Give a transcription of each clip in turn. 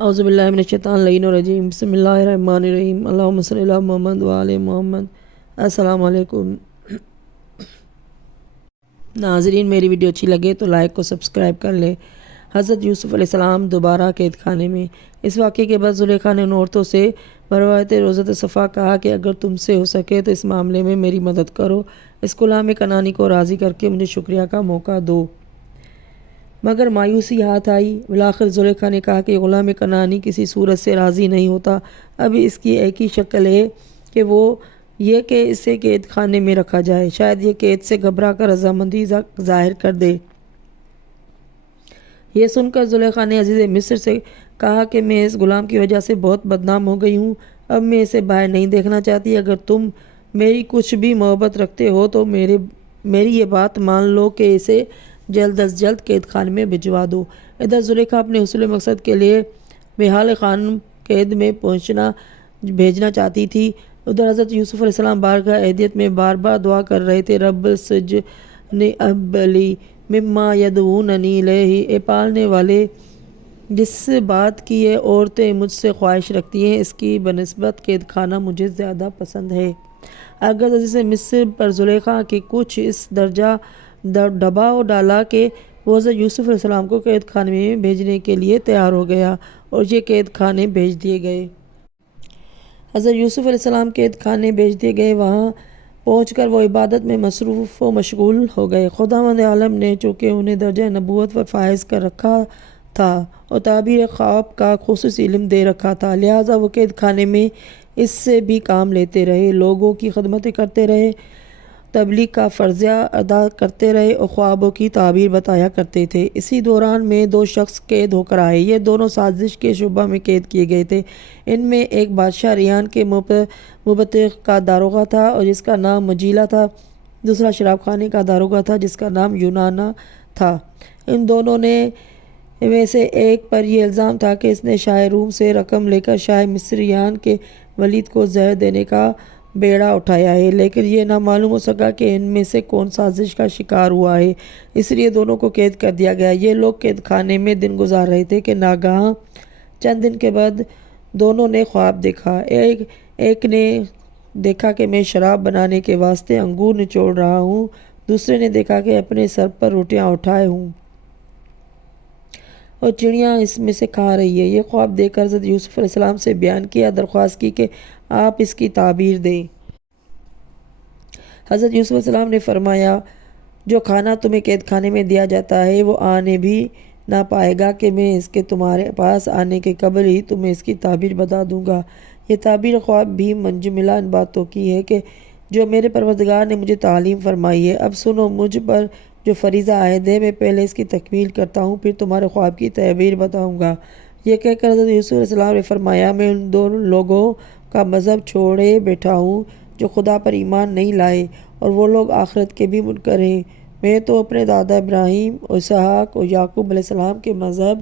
اعوذ باللہ من الشیطان اللعین الرجیم بسم اللہ الرحمن الرحیم اللہم صلی علی محمد وآل محمد۔ السلام علیکم ناظرین، میری ویڈیو اچھی لگے تو لائک کو سبسکرائب کر لیں۔ حضرت یوسف علیہ السلام دوبارہ قید خانے میں۔ اس واقعے کے بعد زلیخا نے ان عورتوں سے بروایت روضۃ صفا کہا کہ اگر تم سے ہو سکے تو اس معاملے میں میری مدد کرو، اس غلام کنعانی کو راضی کر کے مجھے شکریہ کا موقع دو۔ مگر مایوسی ہاتھ آئی۔ بالآخر زلیخا نے کہا کہ غلام کنعانی کسی صورت سے راضی نہیں ہوتا، ابھی اس کی ایک ہی شکل ہے کہ وہ یہ کہ اسے قید خانے میں رکھا جائے، شاید یہ قید سے گھبرا کر رضامندی ظاہر کر دے۔ یہ سن کر زلیخا نے عزیز مصر سے کہا کہ میں اس غلام کی وجہ سے بہت بدنام ہو گئی ہوں، اب میں اسے باہر نہیں دیکھنا چاہتی۔ اگر تم میری کچھ بھی محبت رکھتے ہو تو میری یہ بات مان لو کہ اسے جلد از جلد قید خانے میں بھجوا دو۔ ادھر زلیخا اپنے حصول مقصد کے لیے بحال خانم قید میں بھیجنا چاہتی تھی، ادھر حضرت یوسف علیہ السلام بارگاہ عہدیت میں بار بار دعا کر رہے تھے، رب سجن اب لی مما یدعوننی الیہ، اے پالنے والے، جس بات کی یہ عورتیں مجھ سے خواہش رکھتی ہیں اس کی بنسبت قید خانہ مجھے زیادہ پسند ہے۔ اگر عزیز مصر پر زلیخا کے کچھ اس درجہ دباؤ ڈالا کہ وہ حضرت یوسف علیہ السلام کو قید خانے میں بھیجنے کے لیے تیار ہو گیا اور یہ قید خانے بھیج دیے گئے۔ حضرت یوسف علیہ السلام قید خانے بھیج دیے گئے۔ وہاں پہنچ کر وہ عبادت میں مصروف و مشغول ہو گئے۔ خداوند عالم نے چونکہ انہیں درجہ نبوت پر فائز کر رکھا تھا اور تعبیر خواب کا خصوصی علم دے رکھا تھا، لہٰذا وہ قید خانے میں اس سے بھی کام لیتے رہے، لوگوں کی خدمتیں کرتے رہے، تبلیغ کا فرضیہ ادا کرتے رہے اور خوابوں کی تعبیر بتایا کرتے تھے۔ اسی دوران میں دو شخص قید ہو کر آئے۔ یہ دونوں سازش کے شعبہ میں قید کیے گئے تھے۔ ان میں ایک بادشاہ ریان کے مبتغ کا داروغہ تھا اور جس کا نام مجیلا تھا، دوسرا شراب خانے کا داروغہ تھا جس کا نام یونانا تھا۔ ان دونوں میں سے ایک پر یہ الزام تھا کہ اس نے شاہ روم سے رقم لے کر شاہ مصر ریان کے ولید کو زہر دینے کا بیڑا اٹھایا ہے، لیکن یہ نہ معلوم ہو سکا کہ ان میں سے کون سازش کا شکار ہوا ہے، اس لیے دونوں کو قید کر دیا گیا۔ یہ لوگ قید خانے میں دن گزار رہے تھے کہ ناگہاں چند دن کے بعد دونوں نے خواب دیکھا۔ ایک نے دیکھا کہ میں شراب بنانے کے واسطے انگور نچوڑ رہا ہوں، دوسرے نے دیکھا کہ اپنے سر پر روٹیاں اٹھائے ہوں اور چڑیاں اس میں سے کھا رہی ہے۔ یہ خواب دیکھ کر حضرت یوسف علیہ السلام سے بیان کیا، درخواست کی کہ آپ اس کی تعبیر دیں۔ حضرت یوسف علیہ السلام نے فرمایا، جو کھانا تمہیں قید خانے میں دیا جاتا ہے وہ آنے بھی نہ پائے گا کہ میں اس کے تمہارے پاس آنے کے قبل ہی تمہیں اس کی تعبیر بتا دوں گا۔ یہ تعبیر خواب بھی منجملہ ان باتوں کی ہے کہ جو میرے پروردگار نے مجھے تعلیم فرمائی ہے۔ اب سنو، مجھ پر جو فریضہ عائد ہے میں پہلے اس کی تکمیل کرتا ہوں، پھر تمہارے خواب کی تعبیر بتاؤں گا۔ یہ کہہ کر حضرت یوسف علیہ السلام نے فرمایا، میں ان دونوں لوگوں کا مذہب چھوڑے بیٹھا ہوں جو خدا پر ایمان نہیں لائے اور وہ لوگ آخرت کے بھی منکر ہیں۔ میں تو اپنے دادا ابراہیم اور اسحاق اور یعقوب علیہ السلام کے مذہب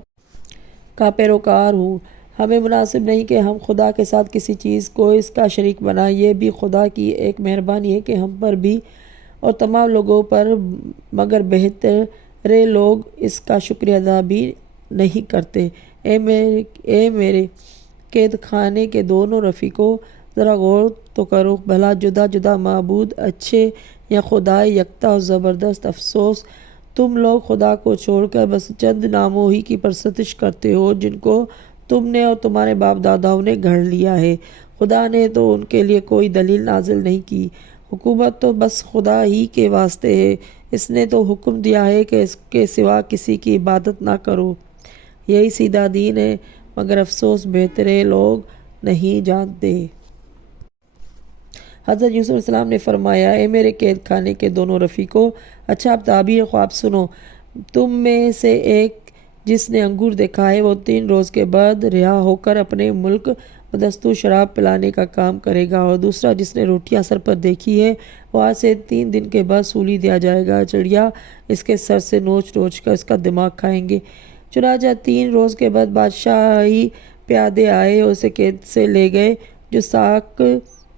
کا پیروکار ہوں۔ ہمیں مناسب نہیں کہ ہم خدا کے ساتھ کسی چیز کو اس کا شریک بنائیں۔ یہ بھی خدا کی ایک مہربانی ہے کہ ہم پر بھی اور تمام لوگوں پر، مگر بہترے لوگ اس کا شکریہ ادا بھی نہیں کرتے۔ اے میرے قید خانے کے دونوں رفیقوں، ذرا غور تو کرو، بھلا جدا جدا معبود اچھے یا خدائے یکتا اور زبردست؟ افسوس، تم لوگ خدا کو چھوڑ کر بس چند ناموں ہی کی پرستش کرتے ہو جن کو تم نے اور تمہارے باپ داداؤں نے گھڑ لیا ہے۔ خدا نے تو ان کے لیے کوئی دلیل نازل نہیں کی۔ حکومت تو بس خدا ہی کے واسطے ہے، اس نے تو حکم دیا ہے کہ اس کے سوا کسی کی عبادت نہ کرو، یہی سیدھا دین ہے، مگر افسوس بہترے لوگ نہیں جانتے۔ حضرت یوسف علیہ السلام نے فرمایا، اے میرے قید خانے کے دونوں رفیقوں، اچھا اب تعبیر خواب سنو۔ تم میں سے ایک جس نے انگور دیکھا ہے وہ 3 روز کے بعد رہا ہو کر اپنے ملک بدستور شراب پلانے کا کام کرے گا، اور دوسرا جس نے روٹیاں سر پر دیکھی ہے وہ آج سے 3 دن کے بعد سولی دیا جائے گا، چڑیا اس کے سر سے نوچ نوچ کر اس کا دماغ کھائیں گے۔ چنانچہ 3 روز کے بعد بادشاہی پیادے آئے اور اسے قید سے لے گئے جو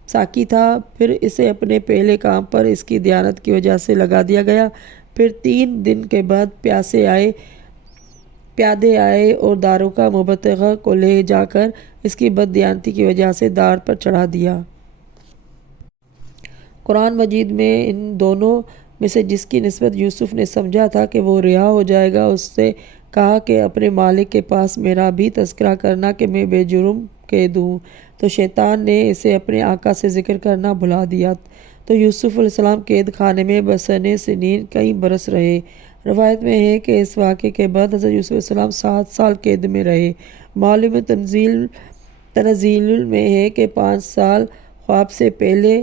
ساقی تھا، پھر اسے اپنے پہلے کام پر اس کی دیانت کی وجہ سے لگا دیا گیا۔ پھر 3 دن کے بعد پیاسے آئے، پیادے آئے اور داروں کا مبتغی کو لے جا کر اس کی بددیانتی کی وجہ سے دار پر چڑھا دیا۔ قرآن مجید میں ان دونوں میں سے جس کی نسبت یوسف نے سمجھا تھا کہ وہ رہا ہو جائے گا، اس سے کہا کہ اپنے مالک کے پاس میرا بھی تذکرہ کرنا کہ میں بے جرم قید ہوں، تو شیطان نے اسے اپنے آقا سے ذکر کرنا بھلا دیا، تو یوسف علیہ السلام قید خانے میں بسنِ سنین کئی برس رہے۔ روایت میں ہے کہ اس واقعے کے بعد حضرت یوسف علیہ السلام 7 سال قید میں رہے۔ معلوم تنزیل میں ہے کہ 5 سال خواب سے پہلے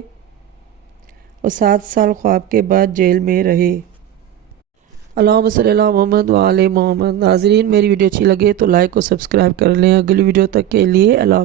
اور 7 سال خواب کے بعد جیل میں رہے۔ اللہم صلی اللہ محمد وعلی محمد۔ ناظرین، میری ویڈیو اچھی لگے تو لائک اور سبسکرائب کر لیں۔ اگلی ویڈیو تک کے لیے اللہ حافظ۔